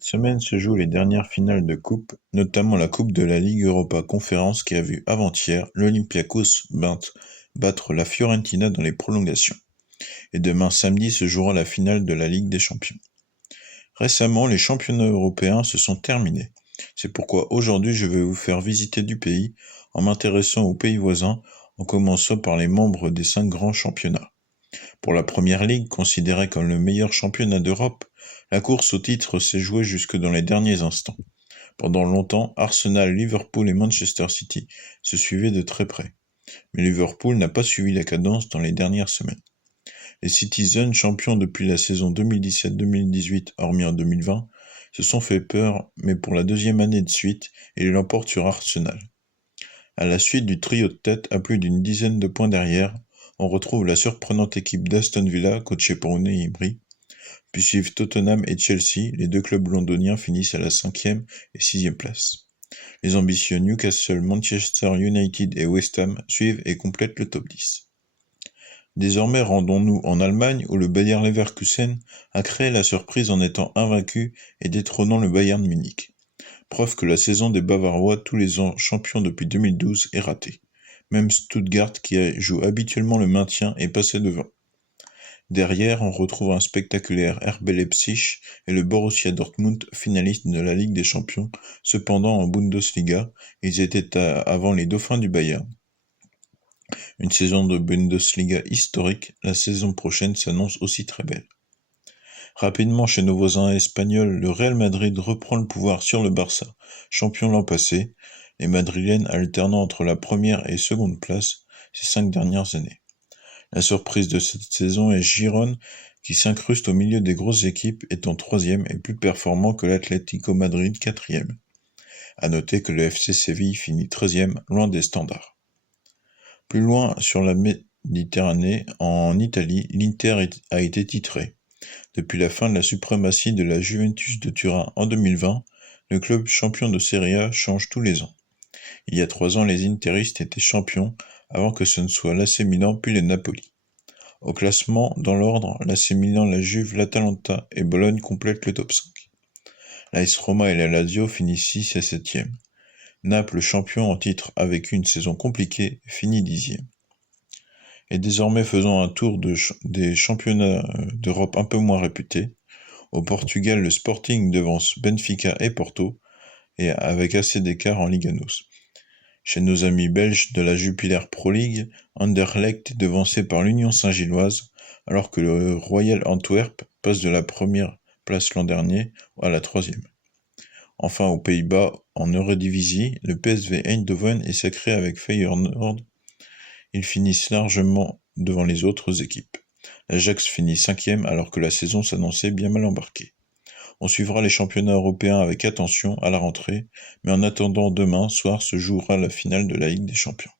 Cette semaine se jouent les dernières finales de coupe, notamment la coupe de la Ligue Europa Conférence qui a vu avant-hier l'Olympiakos battre la Fiorentina dans les prolongations. Et demain samedi se jouera la finale de la Ligue des Champions. Récemment, les championnats européens se sont terminés. C'est pourquoi aujourd'hui je vais vous faire visiter du pays en m'intéressant aux pays voisins, en commençant par les membres des 5 grands championnats. Pour la Première Ligue, considérée comme le meilleur championnat d'Europe, la course au titre s'est jouée jusque dans les derniers instants. Pendant longtemps, Arsenal, Liverpool et Manchester City se suivaient de très près. Mais Liverpool n'a pas suivi la cadence dans les dernières semaines. Les Citizens, champions depuis la saison 2017-2018, hormis en 2020, se sont fait peur, mais pour la deuxième année de suite, ils l'emportent sur Arsenal. À la suite du trio de tête à plus d'une dizaine de points derrière, on retrouve la surprenante équipe d'Aston Villa, coachée par Unai Emery, puis suivent Tottenham et Chelsea, les deux clubs londoniens finissent à la 5e et 6e place. Les ambitieux Newcastle, Manchester United et West Ham suivent et complètent le top 10. Désormais rendons-nous en Allemagne où le Bayer Leverkusen a créé la surprise en étant invaincu et détrônant le Bayern Munich. Preuve que la saison des Bavarois, tous les ans champions depuis 2012, est ratée. Même Stuttgart, qui joue habituellement le maintien, est passé devant. Derrière, on retrouve un spectaculaire RB Leipzig et le Borussia Dortmund, finaliste de la Ligue des Champions. Cependant, en Bundesliga, ils étaient avant les Dauphins du Bayern. Une saison de Bundesliga historique, la saison prochaine s'annonce aussi très belle. Rapidement, chez nos voisins espagnols, le Real Madrid reprend le pouvoir sur le Barça, champion l'an passé, les Madrilènes alternant entre la première et seconde place ces 5 dernières années. La surprise de cette saison est Girone, qui s'incruste au milieu des grosses équipes, étant 3e et plus performant que l'Atlético Madrid 4e. À noter que le FC Séville finit 13e, loin des standards. Plus loin sur la Méditerranée, en Italie, l'Inter a été titré. Depuis la fin de la suprématie de la Juventus de Turin en 2020, le club champion de Serie A change tous les ans. Il y a 3 ans, les interistes étaient champions, avant que ce ne soit l'AC Milan puis le Napoli. Au classement, dans l'ordre, l'AC Milan, la Juve, l'Atalanta et Bologne complètent le top 5. L'AS Roma et la Lazio finissent 6 et 7e. Naples, champion en titre avec une saison compliquée, finit 10e. Et désormais faisons un tour des championnats d'Europe un peu moins réputés. Au Portugal, le Sporting devance Benfica et Porto, et avec assez d'écart en Liga NOS. Chez nos amis belges de la Jupiler Pro League, Anderlecht est devancé par l'Union Saint-Gilloise, alors que le Royal Antwerp passe de la première place l'an dernier à la 3e. Enfin, aux Pays-Bas, en Eredivisie, le PSV Eindhoven est sacré avec Feyenoord. Ils finissent largement devant les autres équipes. L'Ajax finit 5e alors que la saison s'annonçait bien mal embarquée. On suivra les championnats européens avec attention à la rentrée, mais en attendant demain soir se jouera la finale de la Ligue des Champions.